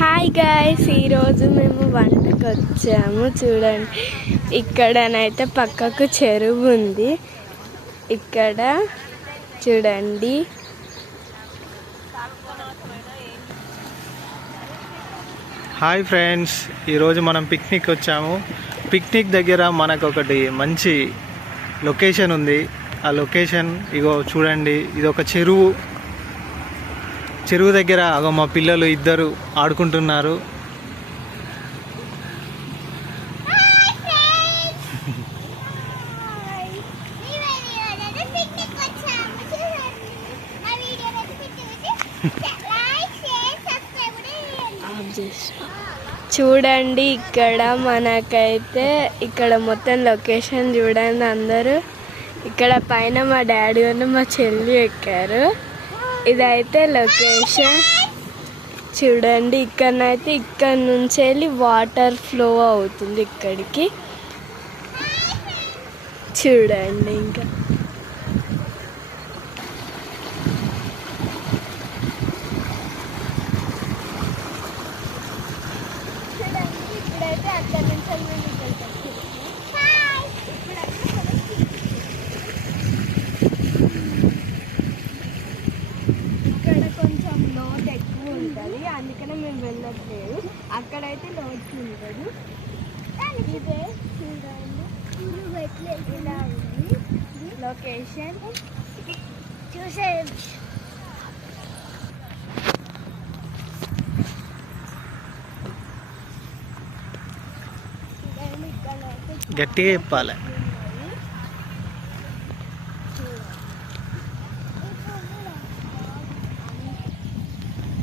Hi guys, ఈరోజు మేము వంటకు వచ్చాము. చూడండి, ఇక్కడనైతే పక్కకు చెరువు ఉంది. ఇక్కడ చూడండి, హాయ్ ఫ్రెండ్స్, ఈరోజు మనం పిక్నిక్ వచ్చాము. పిక్నిక్ దగ్గర మనకు ఒకటి మంచి లొకేషన్ ఉంది. ఆ లొకేషన్ ఇగో చూడండి, ఇది ఒక చెరువు. చెరువు దగ్గర అగో మా పిల్లలు ఇద్దరు ఆడుకుంటున్నారు. చూడండి ఇక్కడ మనకైతే ఇక్కడ మొత్తం లొకేషన్ చూడండి అందరూ. ఇక్కడ పైన మా డాడీ మా చెల్లి ఎక్కారు. ఇదైతే లొకేషన్ చూడండి. ఇక్కడనైతే ఇక్కడ నుంచి వెళ్ళి వాటర్ ఫ్లో అవుతుంది ఇక్కడికి. చూడండి, ఇంకా ఇప్పుడైతే అక్కడ నుంచి ఇక్కడ కొంచెం లోతు ఎక్కువ ఉంటుంది, అందుకనే మేము వెళ్ళట్లేదు. అక్కడైతే లోతు ఉంటుంది. ఇదే చూడండి, ఇలా ఉంది లొకేషన్. చూసే గట్టిగా చెప్పాలి.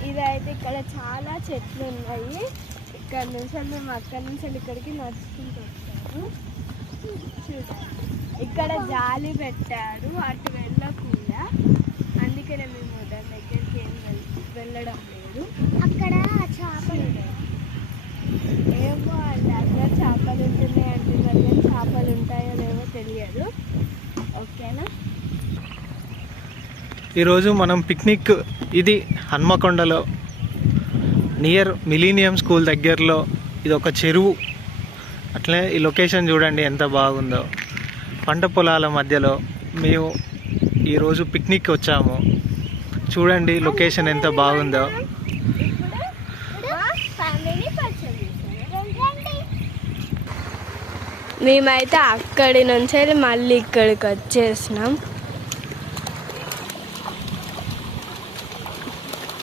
ఇదైతే ఇక్కడ చాలా చెట్లు ఉన్నాయి. ఇక్కడ నుంచి మేము అక్కడి నుంచి ఇక్కడికి నడుచుకుంటూ వచ్చాము. చూడండి, ఇక్కడ జాలి పెట్టారు అటు వెళ్ళకుండా, అందుకనే మేము దాని దగ్గరికి ఏం వెళ్ళడం లేదు. అక్కడ చేపలు ఏమో అండి, అక్కడ చేపలు ఉంటున్నాయి అంటున్నారు, కానీ చేపలు ఉంటాయో లేవో తెలియదు. ఓకేనా, ఈరోజు మనం పిక్నిక్ ఇది హన్మకొండలో నియర్ మిలీనియం స్కూల్ దగ్గరలో. ఇది ఒక చెరువు. అట్లే ఈ లొకేషన్ చూడండి ఎంత బాగుందో. పంట పొలాల మధ్యలో మేము ఈరోజు పిక్నిక్ వచ్చాము. చూడండి లొకేషన్ ఎంత బాగుందో. మేమైతే అక్కడి నుంచి మళ్ళీ ఇక్కడికి వచ్చేసినాం.